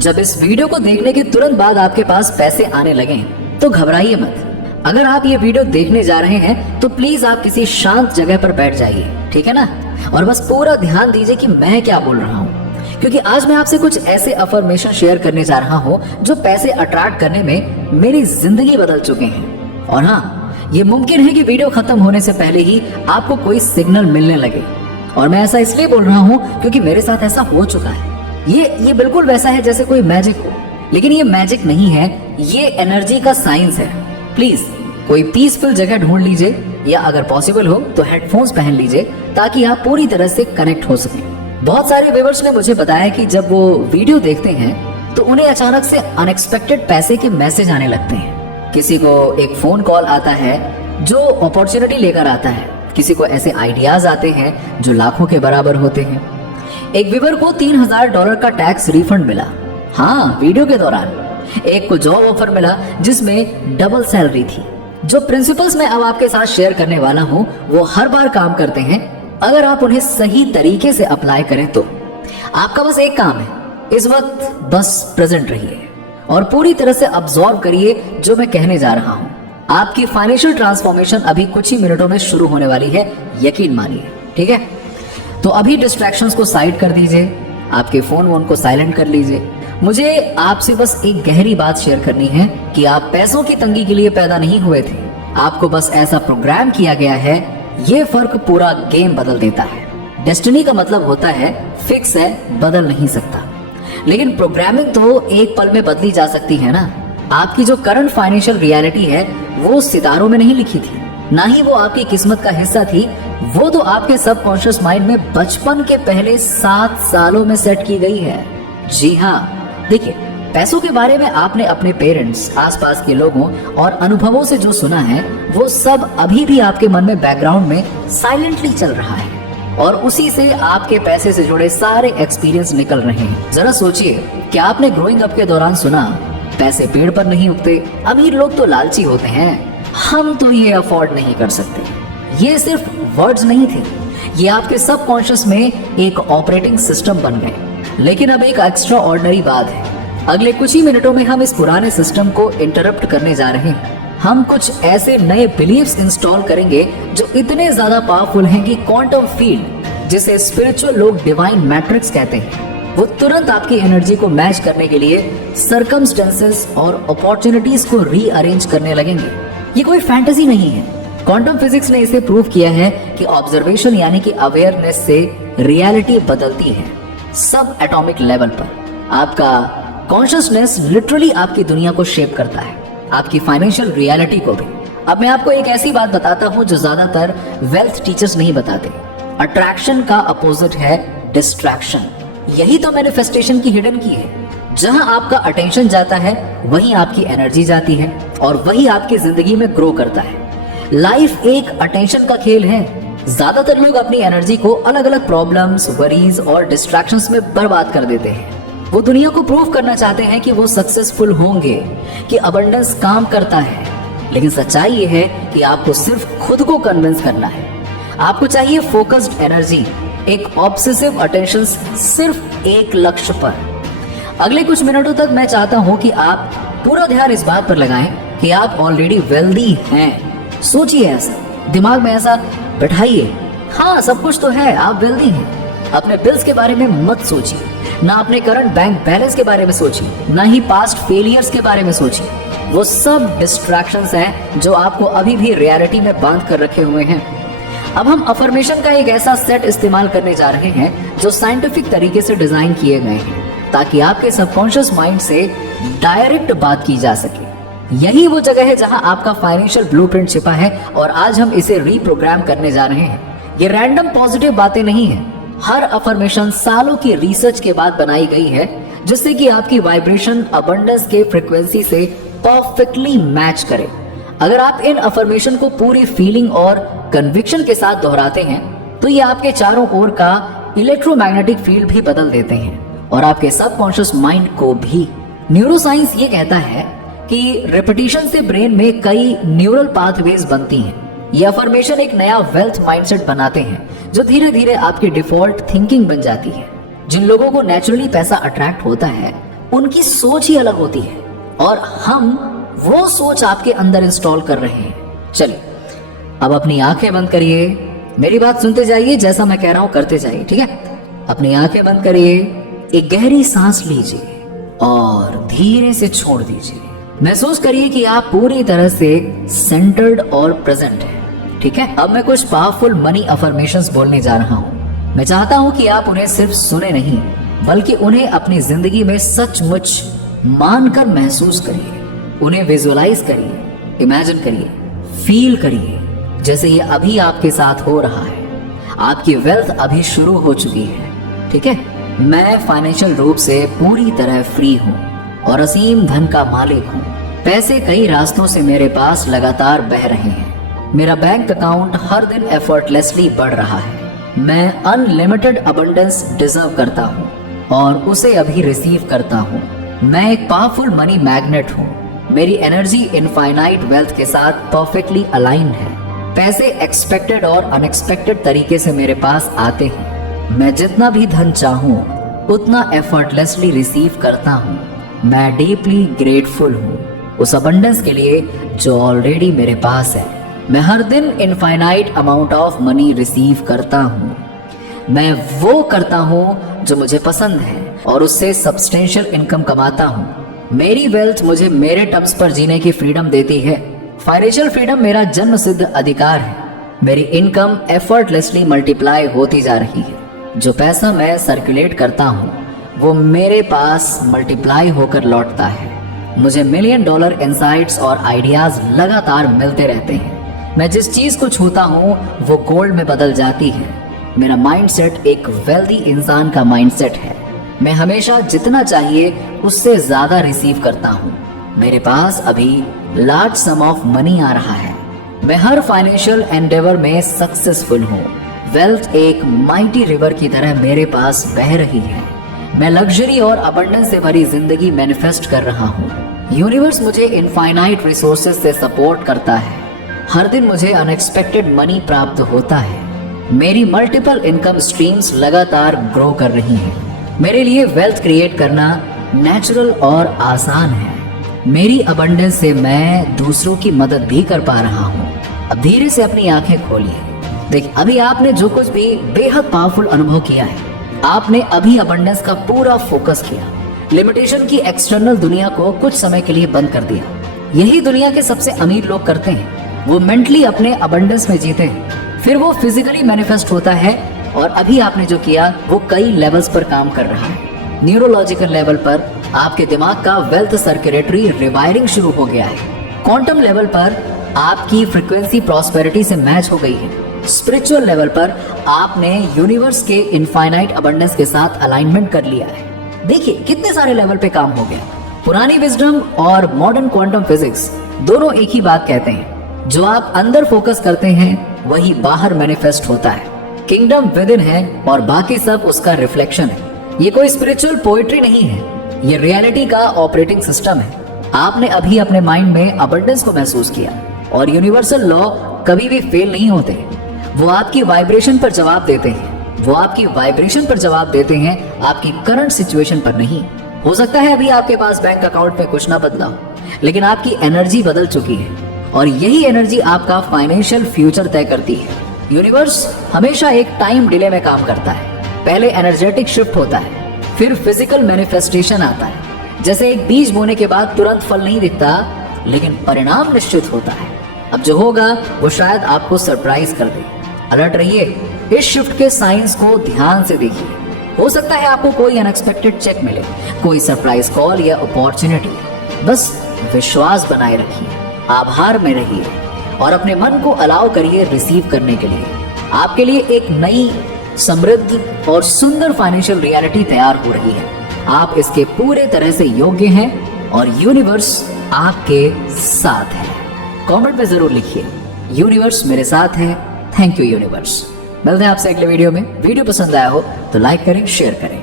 जब इस वीडियो को देखने के तुरंत बाद आपके पास पैसे आने लगे तो घबराइए मत। अगर आप ये वीडियो देखने जा रहे हैं तो प्लीज आप किसी शांत जगह पर बैठ जाइए, ठीक है ना। और बस पूरा ध्यान दीजिए कि मैं क्या बोल रहा हूँ, क्योंकि आज मैं आपसे कुछ ऐसे अफर्मेशन शेयर करने जा रहा हूँ जो पैसे अट्रैक्ट करने में मेरी जिंदगी बदल चुके हैं। और हाँ, ये मुमकिन है कि वीडियो खत्म होने से पहले ही आपको कोई सिग्नल मिलने लगे। और मैं ऐसा इसलिए बोल रहा हूँ क्योंकि मेरे साथ ऐसा हो चुका है। ये बिल्कुल वैसा है जैसे कोई मैजिक हो, लेकिन ये मैजिक नहीं है, ये एनर्जी का साइंस है। प्लीज कोई पीसफुल जगह ढूंढ लीजिए, या अगर पॉसिबल हो तो हेडफोन्स पहन लीजिए ताकि आप पूरी तरह से कनेक्ट हो सकें। बहुत सारे व्यूअर्स ने मुझे बताया कि जब वो वीडियो देखते हैं तो उन्हें अचानक से अनएक्सपेक्टेड पैसे के मैसेज आने लगते हैं। किसी को एक फोन कॉल आता है जो अपॉर्चुनिटी लेकर आता है, किसी को ऐसे आइडियाज आते हैं जो लाखों के बराबर होते हैं। एक व्यूअर को $3000 का टैक्स रिफंड मिला, हाँ, वीडियो के दौरान। एक को जॉब ऑफर मिला जिसमें डबल सैलरी थी। जो प्रिंसिपल्स मैं अब आपके साथ शेयर करने वाला हूँ वो हर बार काम करते हैं अगर आप उन्हें सही तरीके से अप्लाई करें तो। आपका बस एक काम है, इस वक्त बस प्रेजेंट रहिए और पूरी तरह से अब्सॉर्ब करिए जो मैं कहने जा रहा हूँ। आपकी फाइनेंशियल ट्रांसफॉर्मेशन अभी कुछ ही मिनटों में शुरू होने वाली है, यकीन मानिए, ठीक है। तो अभी डिस्ट्रैक्शंस को साइड कर दीजिए, आपके फोन को साइलेंट कर लीजिए। मुझे आपसे बस एक गहरी बात शेयर करनी है कि आप पैसों की तंगी के लिए पैदा नहीं हुए थे, आपको बस ऐसा प्रोग्राम किया गया है। ये फर्क पूरा गेम बदल देता है। डेस्टिनी का मतलब होता है फिक्स है, बदल नहीं सकता, लेकिन प्रोग्रामिंग तो एक पल में बदली जा सकती है ना। आपकी जो करंट फाइनेंशियल रियलिटी है वो सितारों में नहीं लिखी थी, ना ही वो आपकी किस्मत का हिस्सा थी। वो तो आपके सबकॉन्शियस माइंड में बचपन के पहले 7 सालों में सेट की गई है। जी हाँ, देखिए, पैसों के बारे में आपने अपने पेरेंट्स, आसपास के लोगों और अनुभवों से जो सुना है वो सब अभी भी आपके मन में बैकग्राउंड में साइलेंटली चल रहा है, और उसी से आपके पैसे से जुड़े सारे एक्सपीरियंस निकल रहे हैं। जरा सोचिए कि आपने ग्रोइंग अप के दौरान सुना पैसे पेड़ पर नहीं उगते, अमीर लोग तो लालची होते हैं, हम तो ये अफोर्ड नहीं कर सकते। ये सिर्फ वर्ड्स नहीं थे, ये आपके सबकॉन्शियस में एक ऑपरेटिंग सिस्टम बन गए। लेकिन अब एक एक्स्ट्रा ऑर्डिनरी बात है, अगले कुछ ही मिनटों में हम इस पुराने सिस्टम को इंटरप्ट करने जा रहे हैं। हम कुछ ऐसे नए बिलीव्स इंस्टॉल करेंगे जो इतने ज्यादा पावरफुल हैं कि क्वांटम फील्ड, जिसे स्पिरिचुअल लोग डिवाइन मैट्रिक्स कहते हैं, वो तुरंत आपकी एनर्जी को मैच करने के लिए सर्कमस्टेंसेस और अपॉर्चुनिटीज को रीअरेंज करने लगेंगे। ये कोई फैंटेसी नहीं है, क्वांटम फिजिक्स ने इसे प्रूव किया है कि ऑब्जर्वेशन यानी कि अवेयरनेस से रियलिटी बदलती है। सब एटॉमिक लेवल पर आपका कॉन्शियसनेस लिटरली आपकी दुनिया को शेप करता है, आपकी फाइनेंशियल रियलिटी को भी। अब मैं आपको एक ऐसी बात बताता हूं जो ज्यादातर वेल्थ टीचर्स नहीं बताते। अट्रैक्शन का अपोजिट है डिस्ट्रैक्शन। यही तो मैनिफेस्टेशन की हिडन की है। जहां आपका अटेंशन जाता है वहीं आपकी एनर्जी जाती है, और वही आपकी जिंदगी में ग्रो करता है। लाइफ एक अटेंशन का खेल है। ज्यादातर लोग अपनी एनर्जी को अलग अलग प्रॉब्लम्स, वरीज और डिस्ट्रैक्शंस में बर्बाद कर देते हैं। वो दुनिया को प्रूव करना चाहते हैं कि वो सक्सेसफुल होंगे, कि अबंडेंस काम करता है, लेकिन सच्चाई ये है कि आपको सिर्फ खुद को कन्विंस करना है। आपको चाहिए फोकस्ड एनर्जी, एक ऑब्सेसिव अटेंशन सिर्फ एक लक्ष्य पर। अगले कुछ मिनटों तक मैं चाहता हूं कि आप पूरा ध्यान इस बात पर लगाएं कि आप ऑलरेडी वेल्दी हैं। सोचिए ऐसा, दिमाग में ऐसा बैठाइए, हाँ सब कुछ तो है, आप वेल्दी हैं। अपने बिल्स के बारे में मत सोचिए, ना अपने करंट बैंक बैलेंस के बारे में सोचिए, ना ही पास्ट फेलियर्स के बारे में सोचिए। वो सब डिस्ट्रैक्शंस हैं जो आपको अभी भी रियलिटी में बांध कर रखे हुए हैं। अब हम अफर्मेशन का एक ऐसा सेट इस्तेमाल करने जा रहे हैं जो साइंटिफिक तरीके से डिजाइन किए गए हैं ताकि आपके सबकॉन्शियस माइंड से डायरेक्ट बात की जा सके। यही वो जगह है जहां आपका फाइनेंशियल ब्लूप्रिंट छिपा है, और आज हम इसे रीप्रोग्राम करने जा रहे हैं। ये रैंडम पॉजिटिव बातें नहीं है। हर अफर्मेशन सालों की रिसर्च के बाद बनाई गई है, जिससे कि आपकी वाइब्रेशन अबंडेंस के फ्रीक्वेंसी से परफेक्टली मैच करे। अगर आप इन अफर्मेशन को पूरी फीलिंग और कन्विक्शन के साथ दोहराते हैं तो ये आपके चारों ओर का इलेक्ट्रोमैग्नेटिक फील्ड भी बदल देते हैं, और आपके सबकॉन्शियस माइंड को भी। न्यूरोसाइंस ये कहता है कि रिपीटिशन से ब्रेन में कई न्यूरल पाथवेज बनती हैं। ये अफर्मेशन एक नया वेल्थ माइंडसेट बनाते हैं जो धीरे धीरे आपकी डिफॉल्ट थिंकिंग बन जाती है। जिन लोगों को नेचुरली पैसा अट्रैक्ट होता है उनकी सोच ही अलग होती है और हम वो सोच आपके अंदर इंस्टॉल कर रहे हैं। चलिए अब अपनी आंखें बंद करिए, मेरी बात सुनते जाइए, जैसा मैं कह रहा हूं करते जाइए, ठीक है। अपनी आंखें बंद करिए, एक गहरी सांस लीजिए और धीरे से छोड़ दीजिए। महसूस करिए कि आप पूरी तरह से सेंटर्ड और प्रेजेंट हैं, ठीक है। अब मैं कुछ पावरफुल मनी अफर्मेशंस बोलने जा रहा हूं। मैं चाहता हूं कि आप उन्हें सिर्फ सुने नहीं बल्कि उन्हें अपनी जिंदगी में सचमुच मानकर महसूस करिए। उन्हें विजुअलाइज करिए, इमेजिन करिए, फील करिए जैसे ये अभी आपके साथ हो रहा है। आपकी वेल्थ अभी शुरू हो चुकी है, ठीक है। मैं फाइनेंशियल रूप से पूरी तरह फ्री हूँ और असीम धन का मालिक हूँ। पैसे कई रास्तों से मेरे पास लगातार बह रहे हैं। मेरा बैंक अकाउंट हर दिन एफर्टलेसली बढ़ रहा है। मैं अनलिमिटेड अबंडेंस डिजर्व करता हूँ और उसे अभी रिसीव करता हूँ। मैं एक पावरफुल मनी मैग्नेट हूँ। मेरी एनर्जी इनफाइनाइट वेल्थ के साथ परफेक्टली अलाइंड है। पैसे एक्सपेक्टेड और अनएक्सपेक्टेड तरीके से मेरे पास आते हैं। मैं जितना भी धन चाहूँ उतना एफर्टलेसली रिसीव करता हूँ। मैं डीपली ग्रेटफुल हूँ उस अबंडेंस के लिए जो ऑलरेडी मेरे पास है। मैं हर दिन infinite amount of money receive करता हूँ। मैं वो करता हूँ जो मुझे पसंद है और उससे सब्सटेंशियल इनकम कमाता हूँ। मेरी वेल्थ मुझे मेरे टर्म्स पर जीने की फ्रीडम देती है। फाइनेंशियल फ्रीडम मेरा जन्म सिद्ध अधिकार है। मेरी इनकम एफर्टलेसली मल्टीप्लाई होती जा रही है। जो पैसा मैं सर्कुलेट करता हूँ वो मेरे पास मल्टीप्लाई होकर लौटता है। मुझे $1 मिलियन इंसाइट्स और आइडियाज लगातार मिलते रहते हैं। मैं जिस चीज को छूता हूँ वो गोल्ड में बदल जाती है। मेरा माइंडसेट एक वेल्दी इंसान का माइंडसेट है। मैं हमेशा जितना चाहिए उससे ज्यादा रिसीव करता हूँ। मेरे पास अभी लार्ज सम ऑफ मनी आ रहा है। मैं हर फाइनेंशियल एंडेवर में सक्सेसफुल हूँ। वेल्थ एक माइटी रिवर की तरह मेरे पास बह रही है। मैं लग्जरी और अबंडेंस से भरी जिंदगी मैनिफेस्ट कर रहा हूँ। यूनिवर्स मुझे इनफाइनाइट रिसोर्सेज से सपोर्ट करता है। हर दिन मुझे अनएक्सपेक्टेड मनी प्राप्त होता है। मेरी मल्टीपल इनकम स्ट्रीम्स लगातार ग्रो कर रही हैं। मेरे लिए वेल्थ क्रिएट करना नेचुरल और आसान है। मेरी अबंडेंस से मैं दूसरों की मदद भी कर पा रहा हूँ। अब धीरे से अपनी आंखें खोलिए। देखिए अभी आपने जो कुछ भी बेहद पावरफुल अनुभव किया है, आपने अभी अबंडेंस का पूरा फोकस किया। लिमिटेशन की एक्सटर्नल दुनिया को कुछ समय के लिए बंद कर दिया। यही दुनिया के सबसे अमीर लोग करते हैं। वो मेंटली अपने अबंडेंस में जीते हैं, फिर वो फिजिकली मैनिफेस्ट होता है। और अभी आपने जो किया वो कई लेवल्स पर काम कर रहा है। न्यूरोलॉजिकल लेवल पर आपके दिमाग का वेल्थ सर्कुलेटरी रिवायरिंग शुरू हो गया है। क्वांटम लेवल पर आपकी फ्रीक्वेंसी प्रॉस्पेरिटी से मैच हो गई है। स्पिरिचुअल लेवल पर आपने यूनिवर्स के इनफाइनाइट अबंडेंस के साथ अलाइनमेंट कर लिया है। देखिए कितने सारे लेवल पे काम हो गया। पुरानी विजडम और मॉडर्न क्वांटम फिजिक्स दोनों एक ही बात कहते हैं। जो आप अंदर फोकस करते हैं वही बाहर मैनिफेस्ट होता है। किंगडम विद इन है और बाकी सब उसका रिफ्लेक्शन है। ये कोई स्पिरिचुअल पोएट्री नहीं है, ये रियलिटी का ऑपरेटिंग सिस्टम है। आपने अभी अपने माइंड में अबंडेंस को महसूस किया और यूनिवर्सल लॉ कभी भी फेल नहीं होते। वो आपकी वाइब्रेशन पर जवाब देते हैं। वो आपकी वाइब्रेशन पर जवाब देते हैं, आपकी करंट सिचुएशन पर नहीं। हो सकता है अभी आपके पास बैंक अकाउंट में कुछ ना बदला हो, लेकिन आपकी एनर्जी बदल चुकी है और यही एनर्जी आपका फाइनेंशियल फ्यूचर तय करती है। यूनिवर्स हमेशा एक टाइम डिले में काम करता है। पहले एनर्जेटिक शिफ्ट होता है, फिर फिजिकल मैनिफेस्टेशन आता है। जैसे एक बीज बोने के बाद तुरंत फल नहीं दिखता, लेकिन परिणाम निश्चित होता है। अब जो होगा वो शायद आपको सरप्राइज कर दे। अलर्ट रहिए, इस शिफ्ट के साइंस को ध्यान से देखिए। हो सकता है आपको कोई अनएक्सपेक्टेड चेक मिले, कोई सरप्राइज कॉल या अपॉर्चुनिटी। बस विश्वास बनाए रखिए, आभार में रहिए और अपने मन को अलाउ करिए रिसीव करने के लिए। आपके लिए एक नई समृद्ध और सुंदर फाइनेंशियल रियलिटी तैयार हो रही है। आप इसके पूरे तरह से योग्य हैं और यूनिवर्स आपके साथ है। कमेंट में जरूर लिखिए, यूनिवर्स मेरे साथ है। Thank you universe. मिलते हैं आपसे अगले वीडियो में। वीडियो पसंद आया हो तो लाइक करें, शेयर करें।